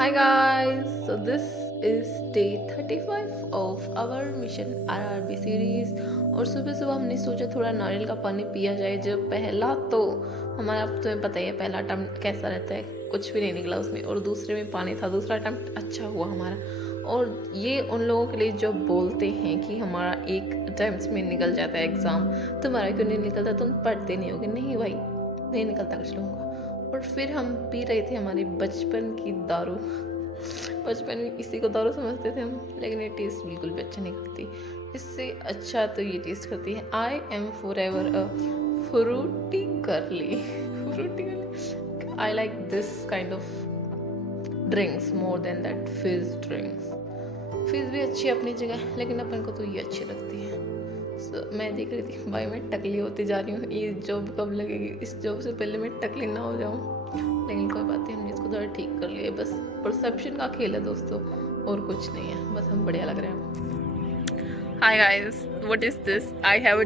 Hi guys, so this is day 35 of our mission RRB series. और सुबह सुबह हमने सोचा थोड़ा नारियल का पानी पिया जाए। जब पहला तो हमारा, तुम्हें पता ही है पहला अटैम्प्ट कैसा रहता है, कुछ भी नहीं निकला उसमें, और दूसरे में पानी था। दूसरा अटैम्प्ट अच्छा हुआ हमारा। और ये उन लोगों के लिए जो बोलते हैं कि हमारा एक अटैम्प्ट में निकल जाता है एग्ज़ाम, तुम्हारा क्यों नहीं निकलता, तुम पढ़ते नहीं होगे। नहीं भाई, नहीं निकलता कुछ लोगों का। और फिर हम पी रहे थे हमारी बचपन की दारू। बचपन में इसी को दारू समझते थे हम, लेकिन ये टेस्ट बिल्कुल भी अच्छा नहीं करती। इससे अच्छा तो ये टेस्ट करती है I am forever a fruity girly. Fruity girly, I like this kind of drinks more than that fizz drinks. Fizz भी अच्छी है अपनी जगह, लेकिन अपन को तो ये अच्छी लगती है। मैं देख रही थी भाई, मैं टकली होती जा रही हूँ, ये जॉब कब लगेगी, इस जॉब से पहले मैं टकली ना हो जाऊँ। लेकिन कोई बात नहीं, हमने इसको थोड़ा ठीक कर लिया। बस परसेप्शन का खेल है दोस्तों, और कुछ नहीं है, बस हम बढ़िया लग रहे हैं। Hi guys, what is this? I have a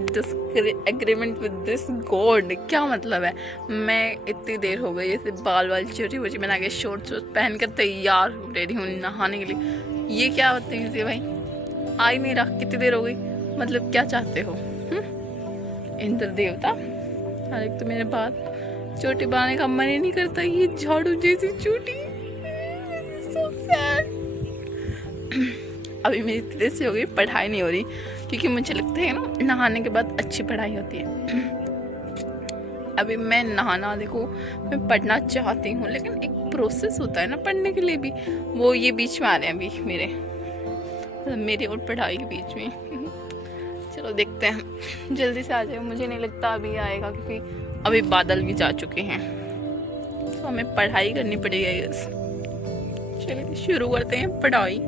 agreement with this God. क्या मतलब है? मैं इतनी देर हो गई जैसे बाल चोटी वोटी बना के शॉर्ट पहन कर तैयार हो रही हूँ नहाने के लिए। ये क्या बदतमीजी है भाई, आ ही नहीं रहा, कितनी देर हो गई। मतलब क्या चाहते हो? इंद्र देवता, हर एक तो मेरे बाल चोटी बनाने का मन ही नहीं करता। ये झाड़ू जैसी चोटी, so sad। अभी मेरी इतनी से हो गई, पढ़ाई नहीं हो रही, क्योंकि मुझे लगता है ना नहाने के बाद अच्छी पढ़ाई होती है। अभी मैं नहाना, देखो मैं पढ़ना चाहती हूँ, लेकिन एक प्रोसेस होता है ना पढ़ने के लिए भी। वो ये बीच में आ रहे हैं अभी मेरे और पढ़ाई के बीच में। चलो देखते हैं, जल्दी से आ जाए। मुझे नहीं लगता अभी आएगा, क्योंकि अभी बादल भी जा चुके हैं, तो हमें पढ़ाई करनी पड़ेगी। चलिए शुरू करते हैं पढ़ाई।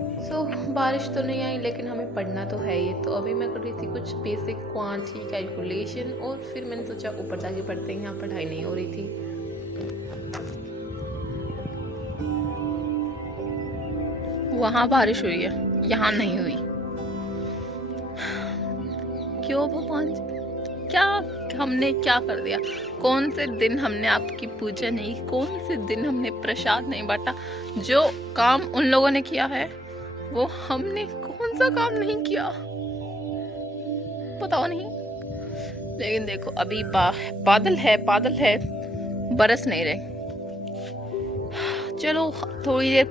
बारिश तो नहीं आई, लेकिन हमें पढ़ना तो है ही। तो अभी मैं कर रही थी कुछ बेसिक क्वांटिटी कैलकुलेशन, और फिर मैंने सोचा ऊपर जाके पढ़ते हैं, यहाँ पढ़ाई नहीं हो रही थी। वहाँ बारिश हुई है, यहाँ नहीं हुई। क्यों भगवान जी, क्या हमने क्या कर दिया? कौन से दिन हमने आपकी पूजा नहीं, कौन से दिन हमने प्रसाद नहीं बांटा? जो काम उन लोगों ने किया है, वो हमने कौन सा काम नहीं किया, पता नहीं। लेकिन देखो अभी बादल है, बरस नहीं रहे। चलो थोड़ी देर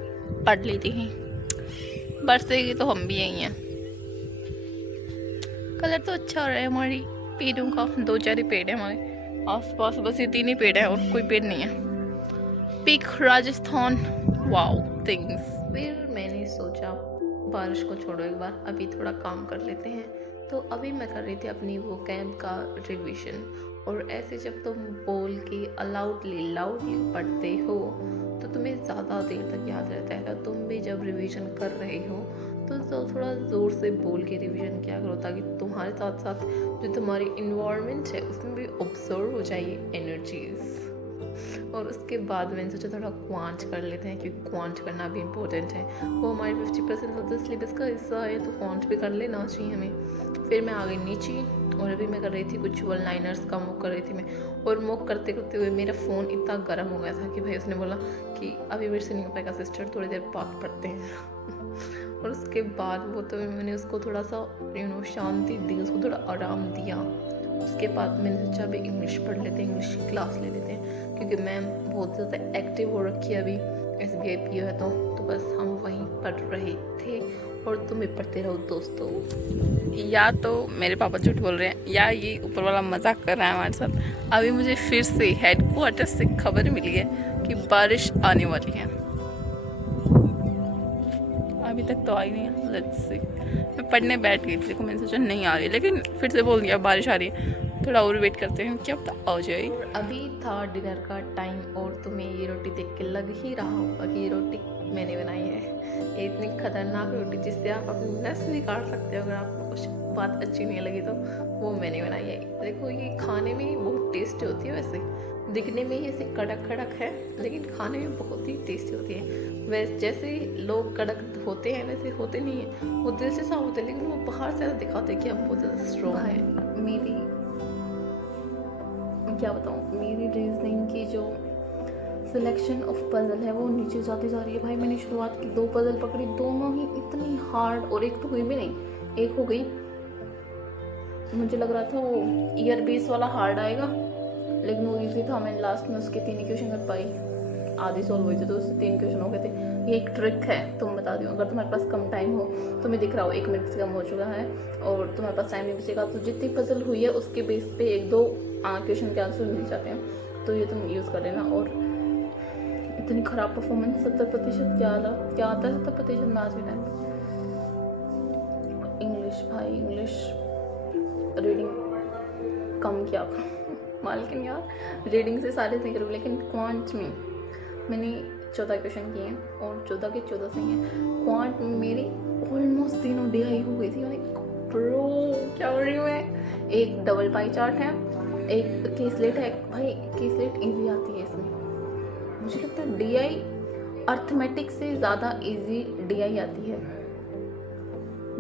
पढ़ लेती हैं, बरसेगी तो हम भी यही हैं। कलर तो अच्छा हो रहा है हमारी पेड़ों का। 2-4 पेड़ है हमारे आसपास, बस ये 3 ही पेड़ है, और कोई पेड़ नहीं है। Peak Rajasthan, wow things. फिर मैंने सोचा बारिश को छोड़ो एक बार, अभी थोड़ा काम कर लेते हैं। तो अभी मैं कर रही थी अपनी वो कैंप का रिवीजन। और ऐसे जब तुम बोल के लाउडली पढ़ते हो तो तुम्हें ज़्यादा देर तक याद रहता है। तुम भी जब रिवीजन कर रहे हो तो थोड़ा ज़ोर से बोल के रिवीजन किया करो, ताकि तुम्हारे साथ साथ जो तुम्हारी इन्वायरमेंट है उसमें भी ऑब्जर्व हो जाए एनर्जीज। और उसके बाद मैंने सोचा थोड़ा क्वांट कर लेते हैं, क्योंकि क्वांट करना भी इम्पोर्टेंट है। वो हमारे 50% ऑफ द सिलेबस का हिस्सा है, तो क्वांट भी कर लेना चाहिए हमें। फिर मैं आ गई नीचे, और अभी मैं कर रही थी कुछ वन लाइनर्स का मॉक कर रही थी मैं। और मॉक करते करते हुए मेरा फ़ोन इतना गर्म हो गया था कि भाई उसने बोला कि अभी मेरे से नहीं हो पाएगा सिस्टर, थोड़ी देर बाद पढ़ते हैं। और उसके बाद वो तो मैंने उसको थोड़ा सा शांति दी, उसको थोड़ा आराम दिया। उसके बाद मैंने सोचा अभी इंग्लिश पढ़ लेते हैं, इंग्लिश की क्लास ले लेते हैं, क्योंकि मैम बहुत ज़्यादा एक्टिव हो रखी है अभी SBI PO है। तो बस हम वहीं पढ़ रहे थे, और तुम भी पढ़ते रहो दोस्तों। या तो मेरे पापा झूठ बोल रहे हैं, या ये ऊपर वाला मजाक कर रहा है हमारे साथ। अभी मुझे फिर से हेडक्वार्टर से खबर मिली है कि बारिश आने वाली है। अभी तक तो आई नहीं है, लेट्स सी। मैं पढ़ने बैठ गई थी, देखो मैंने सोचा नहीं आ रही, लेकिन फिर से बोल दिया बारिश आ रही है। थोड़ा और वेट करते हैं, क्या पता आ जाए। अभी था डिनर का टाइम, और तुम्हें ये रोटी देख के लग ही रहा होगा कि ये रोटी मैंने बनाई है। ये इतनी खतरनाक रोटी जिससे आप अपनी नस निकाल सकते हो अगर आपको कुछ बात अच्छी नहीं लगी, तो वो मैंने बनाई है। देखो ये खाने में बहुत टेस्टी होती है, वैसे दिखने में ही ऐसे कड़क है, लेकिन खाने में बहुत ही टेस्टी होती है। वैसे जैसे लोग कड़क होते हैं वैसे होते नहीं है, वो दिल से साफ होते हैं, लेकिन वो बाहर से ऐसा दिखाते हैं कि हम बहुत ज़्यादा स्ट्रॉन्ग है। मेरी क्या बताऊँ, मेरी रीजनिंग की जो सिलेक्शन ऑफ पजल है वो नीचे जाती जा रही है। भाई मैंने शुरुआत की 2 पजल पकड़ी, दोनों ही इतनी हार्ड, और एक तो हुई भी नहीं, एक हो गई। मुझे लग रहा था वो ईयर बेस वाला हार्ड आएगा, लेकिन वो इजी था। मैंने लास्ट में उसके 3 ही क्वेश्चन कर पाई, आधी सॉल्व हुई थी, तो उससे 3 क्वेश्चन हो गए थे। ये एक ट्रिक है, तुम बता दी, अगर तुम्हारे पास कम टाइम हो, तुम्हें दिख रहा हो 1 मिनट से कम हो चुका है और तुम्हारे पास टाइम नहीं बचेगा, तो जितनी पजल हुई है उसके बेस पे 1-2 क्वेश्चन के आंसर मिल जाते हैं, तो ये तुम यूज़ कर लेना। और इतनी ख़राब परफॉर्मेंस, 70% क्या आता है 70% में आज के टाइम। इंग्लिश, भाई इंग्लिश रीडिंग कम किया मालकिन यार, रीडिंग से सारे सही करूँ, लेकिन क्वांट में मैंने 14 क्वेश्चन किए हैं और 14 के 14 सही हैं। क्वांट में मेरी ऑलमोस्ट तीनों DI हो गई थी। प्रो क्या हो रही हूँ मैं। एक डबल पाई चार्ट है, एक केसलेट है। भाई केसलेट इजी आती है इसमें, मुझे लगता है DI अर्थमेटिक से ज़्यादा इजी DI आती है।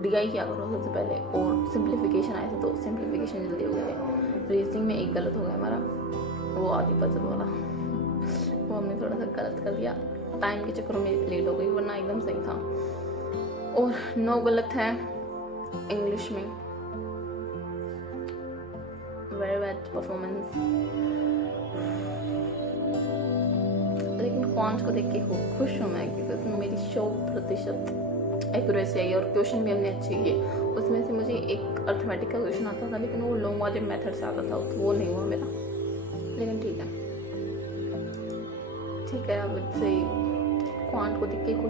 DI क्या करो सबसे पहले, और सिंप्लीफिकेशन आए थे तो सिंप्लीफिकेशन जल्दी हो गए थे। रीजनिंग में एक गलत हो गया हमारा, वो आधी पजल वाला, वो हमने थोड़ा सा गलत कर दिया, टाइम के चक्करों में लेट हो गई, वरना एकदम सही था। और 9 गलत है इंग्लिश में, वेरी बैड परफॉर्मेंस। लेकिन क्वांट को देख के खुश हूँ मैं, क्योंकि उसमें मेरी 100% एक्यूरेसी आई और क्वेश्चन भी हमने अच्छे किए। उसमें से मुझे एक अर्थमेटिक का क्वेश्चन आता था, लेकिन वो लॉन्ग वाले मेथड से आता था, तो वो नहीं हुआ मेरा, लेकिन ठीक है। अब इससे क्वांट को देख के खुश